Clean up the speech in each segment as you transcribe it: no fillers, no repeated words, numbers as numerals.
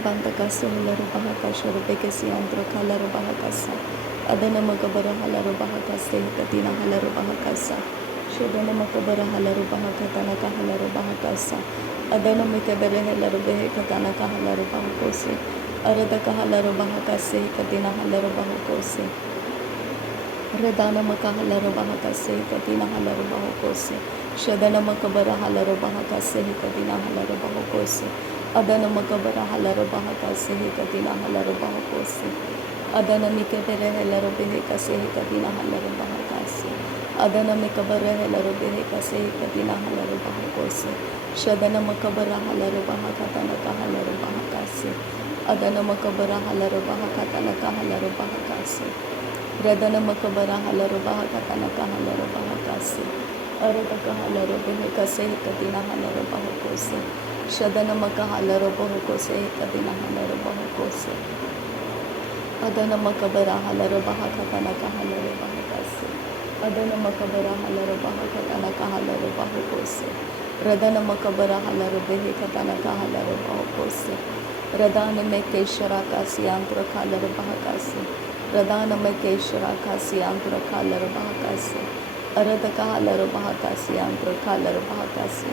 Bantakasa Larubahakasha Rebekasi Andrakala Rubahakasa Adana Makabara Halarubahakase Katina Halarubahakasa Shadana Makabara Halarubahakatana Kahalarubahakasa Adana Mikabere Halarubehe Katana Kahalarubahakose Aradaka Halarubahakase Katina Halarubahakose Redana Makahalarubahakase Katina Halarubahakose Shadana Makabara Halarubahakase Katina Halarubahakose Adana Makabara Halarubahakase Katina Halarubahakose Adana Mikabere Halarubehe Kase Katina Halarubahakase Adana Mikabara Halarubehe Kase Katina Halarubahakose Shadana Makabara Halarubahakatana Kahalarubahakase Adana Makabara Halarubahakatana Kahalarubahakase Radana Makabara Halarubahakatana Kahalarubahakase Aradaka Halarubehe Kase Katina Halarubahakose Shadana Makahalarubahakose Katina Halarubahakose Adana Makabara Halarubahakatana Kahalarubahakase Adana Makabara Halarubahakatana Kahalarubahakose Radana Makabara Halarubehe Katana Kahalarubahakose Radana Mekeshara Kasiyantra Kalarubahakase Radana Mekeshara Kasiyantra Kalarubahakase Aradaka Halarubahakase Yantra Kalarubahakase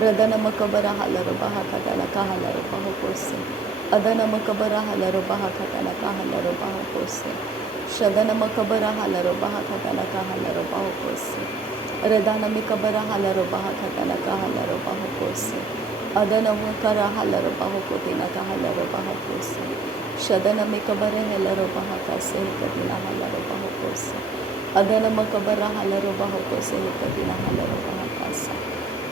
Radana Makabara Halarubahakatana Kahalarubahakose Adana Makabara Halarubahakatana Kahalarubahakose Shadana Makabara Halarubahakatana Kahalarubahakose Radana Mikabara Halarubahakatana Kahalarubahakose Adana Makara Halarubahakotina Kahalarubahakose Shadana Mikabara Halarubahakase Katina Halarubahakose Adana Makabara Halarubahakose Katina Halarubahakase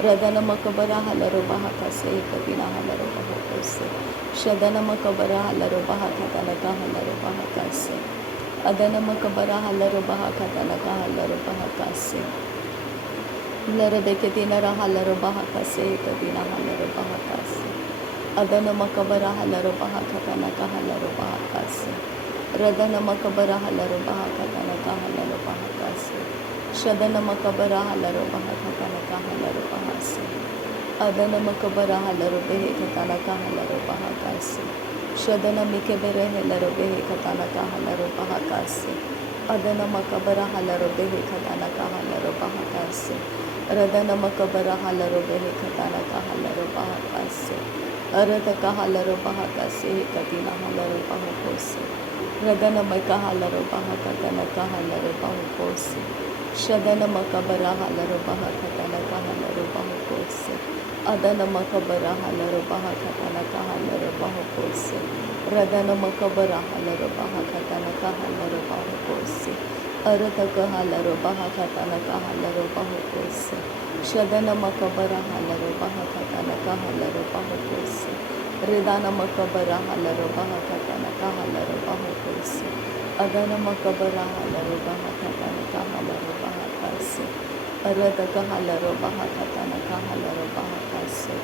Radana Makabara Halarubahakase Katina Halarubahakose Shadana Makabara Halarubahakatana Kahalarubahakase Adana Makabara Halarubahakatana Kahalarubahakase Larabeketina Halarubahakase Katina Halarubahakase Adana Makabara Halarubahakatana Kahalarubahakase Radana Makabara Halarubahakatana Kahalarubahakase Shadana Makabara Halarubahakatana Kahalarubahase Adana Makabara Halarubehe Katana Kahalarubahakase Shadana Mikebere Halarubehe Katana Kahalarubahakase Adana Makabara Halarubehe Katana Kahalarubahakase Radana Makabara Halarubehe Katana Kahalarubahakase Aradaka Halarubahakase Katina Halarubahakose Radana Makahalarubahakatana Kahalarubahakose Shadana Makabara Halarubahakatana Kahalarubahakose Adana Makabara Halarubahakatana Kahalarubahakose Radana Makabara Halarubahakatana Kahalarubahakose Aradaka Halarubahakatana Kahalarubahakose Shadana Makabara Halarubahakatana Kahalarubahakose Redana Makabara Halarubahakatana Kahalarubahakose Adana Makabara Halarubahakatana Kahalarubahakase Aradaka Halarubahakatana Kahalarubahakase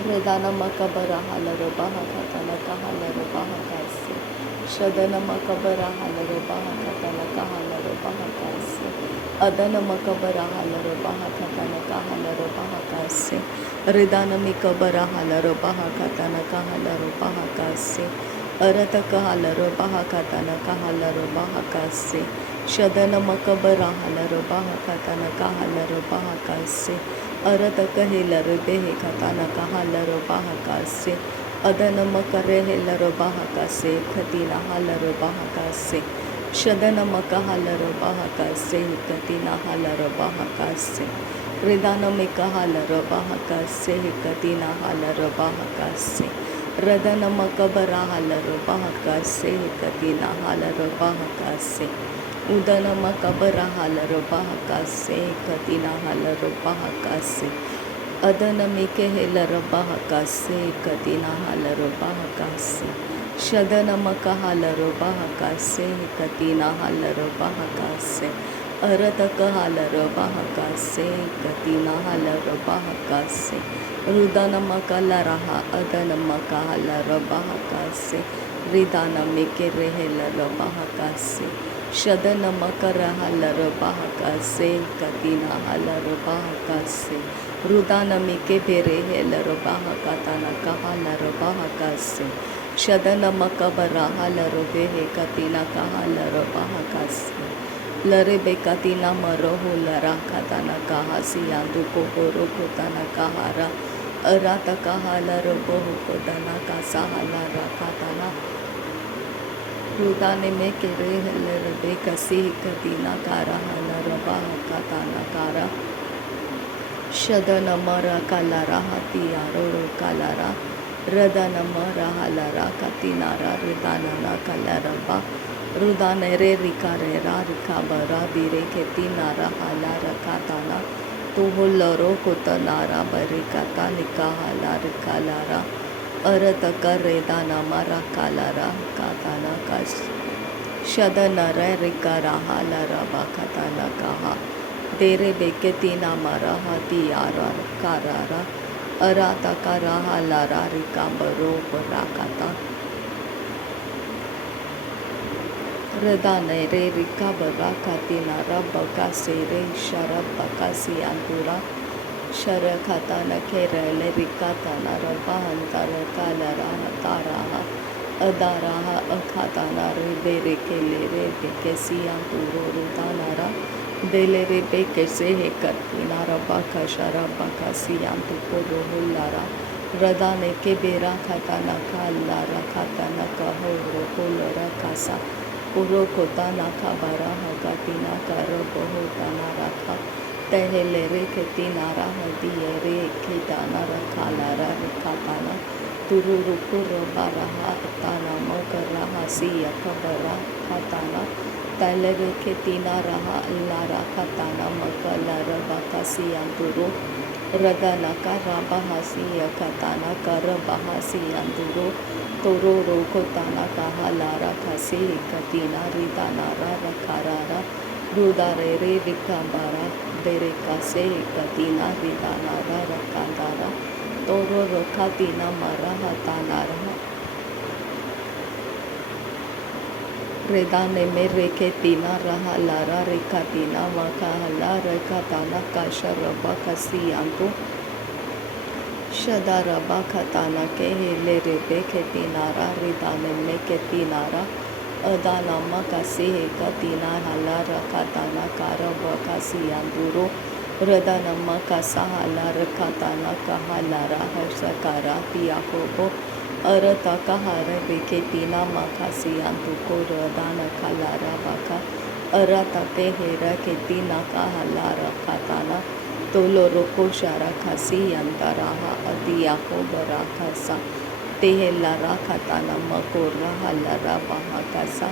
Redana Makabara Halarubahakatana Kahalarubahakase Shadana Makabara Halarubahakatana Kahalarubahakase Adana Makabara Halarubahakatana Kahalarubahakase Redana Mikabara Halarubahakatana Kahalarubahakase Arataka Halarubahakatana Kahalarubahakase Shadana Makabara Halarubahakatana Kahalarubahakase Arataka Hilarubehe Katana Kahalarubahakase Adana Makare Hilarubahakase Katina Halarubahakase Shadana Makahalarubahakase Katina Halarubahakase Ridana Mikahalarubahakase Katina Halarubahakase Radana Makabara Halarubahakase Katina Halarubahakase Udana Makabara Halarubahakase Katina Halarubahakase Adana Mikehelarubahakase Katina Halarubahakase Shadana Makahalarubahakase Katina Halarubahakase Arataka Halarubahakase Katina Halarubahakase Rudana Makalaraha Adana Makahalarubahakase Ridana Mikerehelarubahakase Shadana Makara Halarubahakase Katina Halarubahakase रुदानमी के बेरे है लरबाह काताना कहा लरबाह कासे शदनम कबरा लरबे है कतीना कहा लरबाह कासे लरे बेकतीना मरोहो लरा काताना कहा सियांदु को बोरो कोताना कहारा अरात कहा लरबोह कोताना का सहाला रखाताना रुदाने में के रे लरबे कसी कतीना कारा लरबाह काताना कारा शदनमरा कालारा हतियारो कालारा रदनमरा हलारा कतिनारा रुदानना कालारबा रुदाने रे रिका रे रा रिका बरा दिरे के तिनारा हलारा काताना तो हो लरो कोतनारा बरे काता निका हलार कालारा अरत कर रे दाना मरा कालारा काताना कस शदनर रिका रहा लरबा काताना कहा तेरे बेके तीना मारा हतियारा कारारा अराता कारा हलारा रिका बरो बराकाता रदाने रे रिका बराकाती नारा बका से रे शरब बका सियांतुरा शर खाता न खेरले रिका ताना रबा हंतर कालरा तारा अदारा अखाताना रे बेरे के ले रे बेके सियांतुरो रुदानारा देले रे पे कैसे है करती नारा बाका शरा बाका सियांतु को रोहुल्लारा रदाने के बेरा खाता न खाल्लारा खाता न कहो रोको लरा कासा पुरो कोता ना खा बारा हका तीना कर बहु तना रखा तहले रे के तीनारा हदिये रे खिताना रखा लारा रखा ताना तुरु रुकु बारा ताना मकर रहा सिया खबरा खाताना तले रे के तीना रहा लारा खाताना मकला रबा सियांतुरो रदना का राबा हसिया खाताना कर बहासियांतुरो तोरो रोको ताना कहा लारा खसी कतीना रिदाना रा रखारा रुदारे रे रिकाबारा देरे कासे कतीना रिदाना रा रखादारा तोरो रोखा तीना मारा हताना रहा रेदाने में रेखे तीना रहा लारा रेखा तीना मका हला रेखा ताना काशा रबा कसियांतो शदा रबा खताना के हेले रेबे के तीनारा रेदाने में के तीनारा अदानामा कसी है का तीना हला रखा ताना कार बका सियांदुरो रदानमा का सहाला रखा ताना कहा लारा हर्षकारा पिया को अरता कहार बेके तीना माखा सियांतु को रदान खालारा बाका अरता के हेरा के तीना का हलारा खाताना तोलो रोको शारा खासी अंतराहा अदिया को बरा खासा तेहलारा खाताना मको रहा लरा बाहा कासा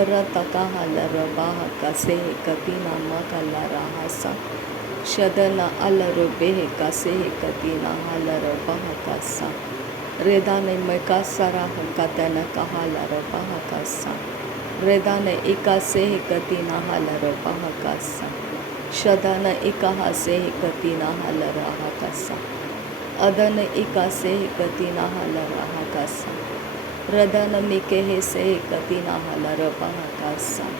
अरता का हलरा बाहा कासे कतीना मकला रहा सा शदना अलर बेह कासे कतीना हलरा बाहा कासा रेदाने में का सरा हकातन कहा लरबा हकासा रेदाने इका से कतीना हलरबा हकासा शदन इका से कतीना हलरा हकासा अदन इका से कतीना हलरा हकासा रदन मिके से कतीना हलरबा हकासा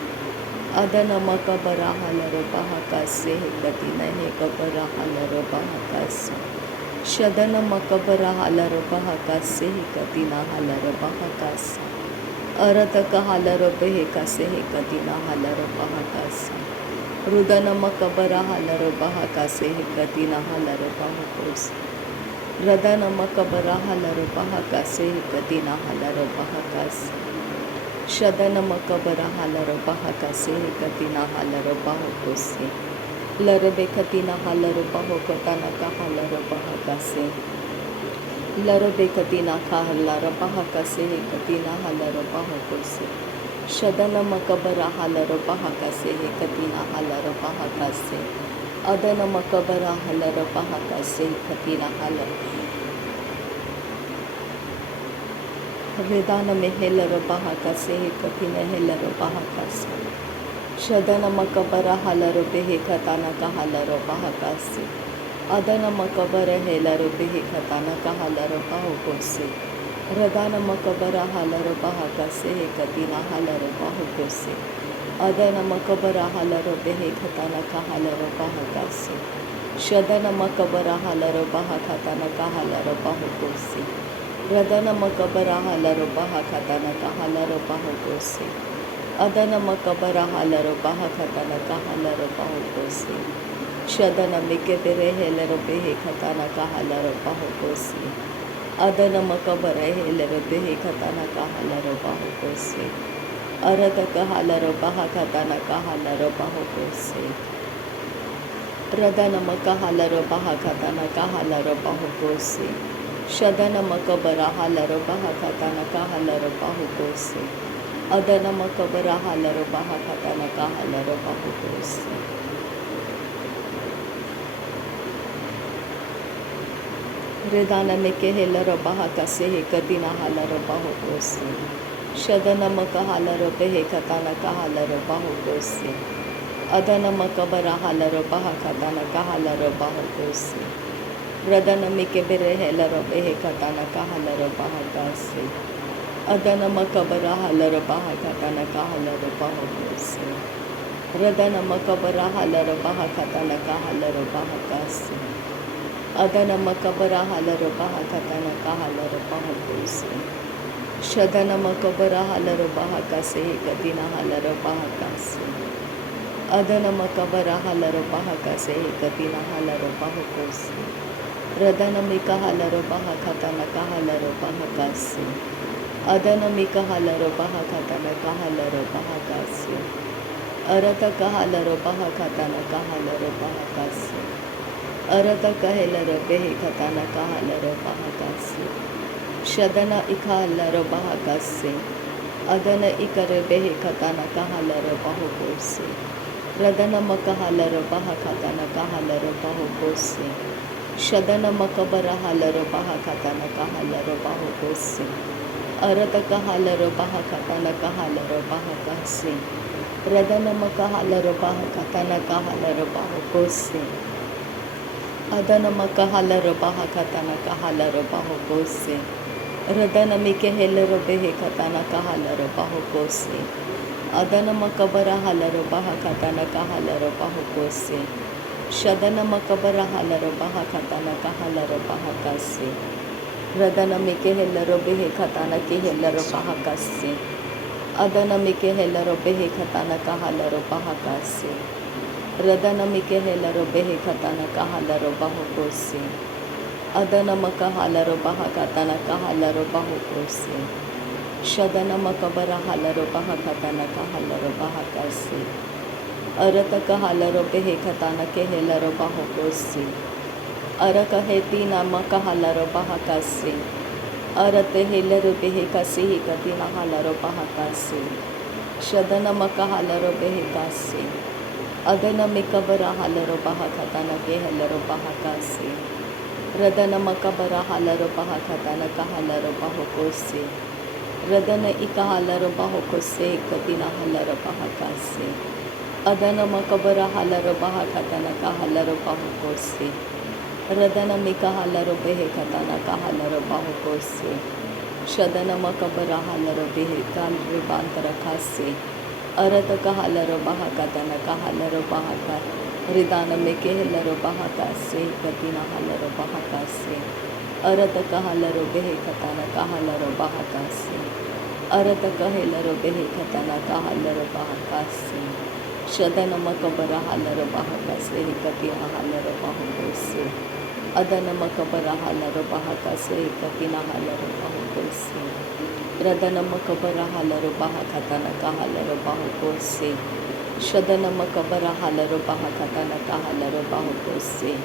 अदन मकबरा हलरबा हकासे कतीना है कबरा हलरबा हकासा शदन मकबरा हलर बहकासे कतीना हलर बहकासा अरत का हलर बेहकासे कतीना हलर बहकासा रुदन मकबरा हलर बहकासे कतीना हलर बहकोस रदन मकबरा हलर बहकासे कतीना हलर बहकास शदन मकबरा हलर बहकासे कतीना हलर बहकोसे लरबे कतीना हलर बहो कताना का हलर बहकासे लरबे कतीना का हलर बहकासे कतीना हलर बहकोसे शदन मकबरा हलर बहकासे कतीना हलर बहकासे अदन मकबरा हलर बहकासे कतीना हलर रेदान में हेलर बहकासे कतीना हेलर बहकासे शदन मकबरा हलर बेहे खताना का हलर बहकासे अदन मकबर हेलर बेहे खताना का हलर बहकोसे रदान मकबरा हलर बहकासे कतीना हलर बहकोसे अदन मकबरा हलर बेहे खताना का huller बहकासे Shadana makabara halaro baha katana kahalaro bahukosi. Radana makabara halaro baha katana kahalaro bahukosi. Adana makabara halaro baha katana kahalaro bahukosi. Shadana mikebere helero behe katana kahalaro bahukosi. Adana makabara helero behe katana kahalaro bahukosi. Arada kahalaro baha katana kahalaro bahukosi. Radana makahalaro bahakatana kahalaro bahukosi. Shadana makabara halaro bahakatana kahalaro bahukosi. Adana makabara halaro bahakatana kahalaro bahukosi. Redana mekehelaro bahakase kadina halaro bahukosi. Shadana makahalaro behekatana kahalaro bahukosi. Adana makabara halaro bahakatana kahalaro bahukosi. Radana mikebere helaro behekatana kahalaro bahakasi. Adana makabara halaro bahakatana kahalaro bahukosi. Radana makabara halaro bahakatana kahalaro bahakasi. Adana makabara halaro bahakatana kahalaro bahukosi. Shadana makabara halaro bahakase kadina halaro bahakasi. Adana makabara halaro bahakase kadina halaro bahukosi. Radana mika halaro bahakatana kahalaro bahakasi. Adana mika halaro bahakatana kahalaro bahakasi. Arata kahalaro bahakatana kahalaro bahakasi. Arata kahelaro behekatana kahalaro bahakasi. Shadana ikhalaro bahakasi. Adana ikare behekatana kahalaro bahukosi. Radana makahalaro bahakatana kahalaro bahukosi. Shadana makabara halaro bahakatana kahalaro bahukosi. Arata kahalaro bahakatana kahalaro bahakasi. Radana makahalaro bahakatana kahalaro bahukosi. Adana makahalaro bahakatana kahalaro bahukosi. Radana mikehelaro behekatana kahalaro bahukosi. Adana makabara halaro bahakatana kahalaro bahukosi. Shadana makabara halaro bahakatana kahalaro bahakasi. Radana mikehelaro behekatana kehelaro bahakasi. Adana mikehelaro behekatana kahalaro bahakasi. Radana mikehelaro behekatana kahalaro bahukosi. Adana makahalaro bahakatana kahalaro bahukosi. Shadana makabara halaro bahakatana kahalaro bahakasi. Arata kahalaro behekatana kehelaro bahukosi. Araka hetina makahalaro bahakasi. Arate helaro behekasi hikatina halaro bahakasi. Shadana makahalaro behekasi. Adana mikabara halaro bahakatana kehelaro bahakasi. Radana makabara halaro bahakatana kahalaro bahukosi. Radana ikahalaro bahukose katina halaro bahakasi. Adana makabara halaro bahakatana kahalaro bahukose. Radana mikahalaro behekatana kahalaro bahukose. Shadana makabara halaro behekal ribantara kase. Arata kahalaro bahakatana kahalaro bahakat. Ridana mekehelaro bahakase katina halaro bahakase. Arata kahalaro behekatana kahalaro bahakasi. Arata kahelaro behekatana kahalaro bahakasi. Shadana makabara halaro bahakase katina halaro bahukosi. Adana makabara halaro bahakase katina halaro bahukosi. Radana makabara halaro bahakatana kahalaro bahukosi. Shadana makabara halaro bahakatana kahalaro bahukosi.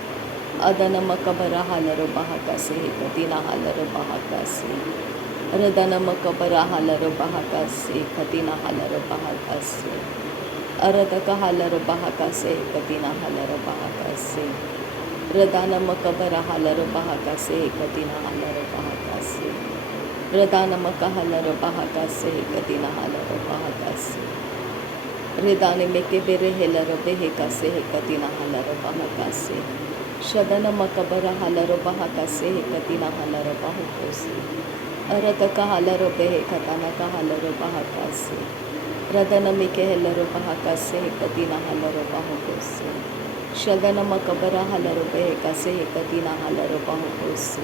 Adana makabara halaro bahakasi katina halaro bahakasi. Radana makabara halaro bahakasi katina halaro bahakasi. Aradaka halaro bahakasi katina halaro bahakasi. Radana makabara halaro bahakasi katina halaro bahakasi. Radana makahalaro bahakasi katina halaro bahakasi. Redane mekebere helaro behekase katina halaro bahakasi. Shadana makabara halaro bahakase katina halaro bahukosi. Arata kahalaro behekatana kahalaro bahakasi. Radana mikehelaro bahakase katina halaro bahukosi. शगनम कबरा हलरो पे कसे कतिना हलरो पहुकोसे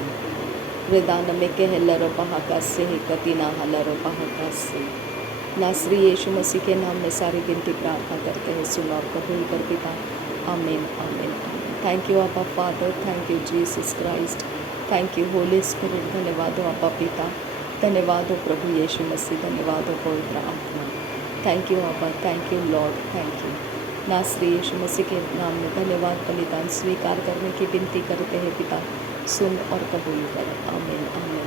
रिदान में के हलरो पहाकसे कतिना हलरो पहाकसे। नासरी यीशु मसीह के नाम में सारी विनती प्रार्थना करते हैं, सुनो और कबूल कर पिता। आमीन आमीन आमीन। थैंक यू आपा father, thank you Jesus Christ, thank you Holi spirit. धन्यवाद हो आपा पिता, धन्यवाद हो प्रभु यीशु मसीह, धन्यवाद हो पवित्र आत्मा। थैंक यू आपा, thank you Lord, thank you. नासरी यीशु मसीह के नाम में धन्यवाद बलिदान स्वीकार करने की विनती करते हैं पिता, सुन और कबूल कर। आमीन आमीन।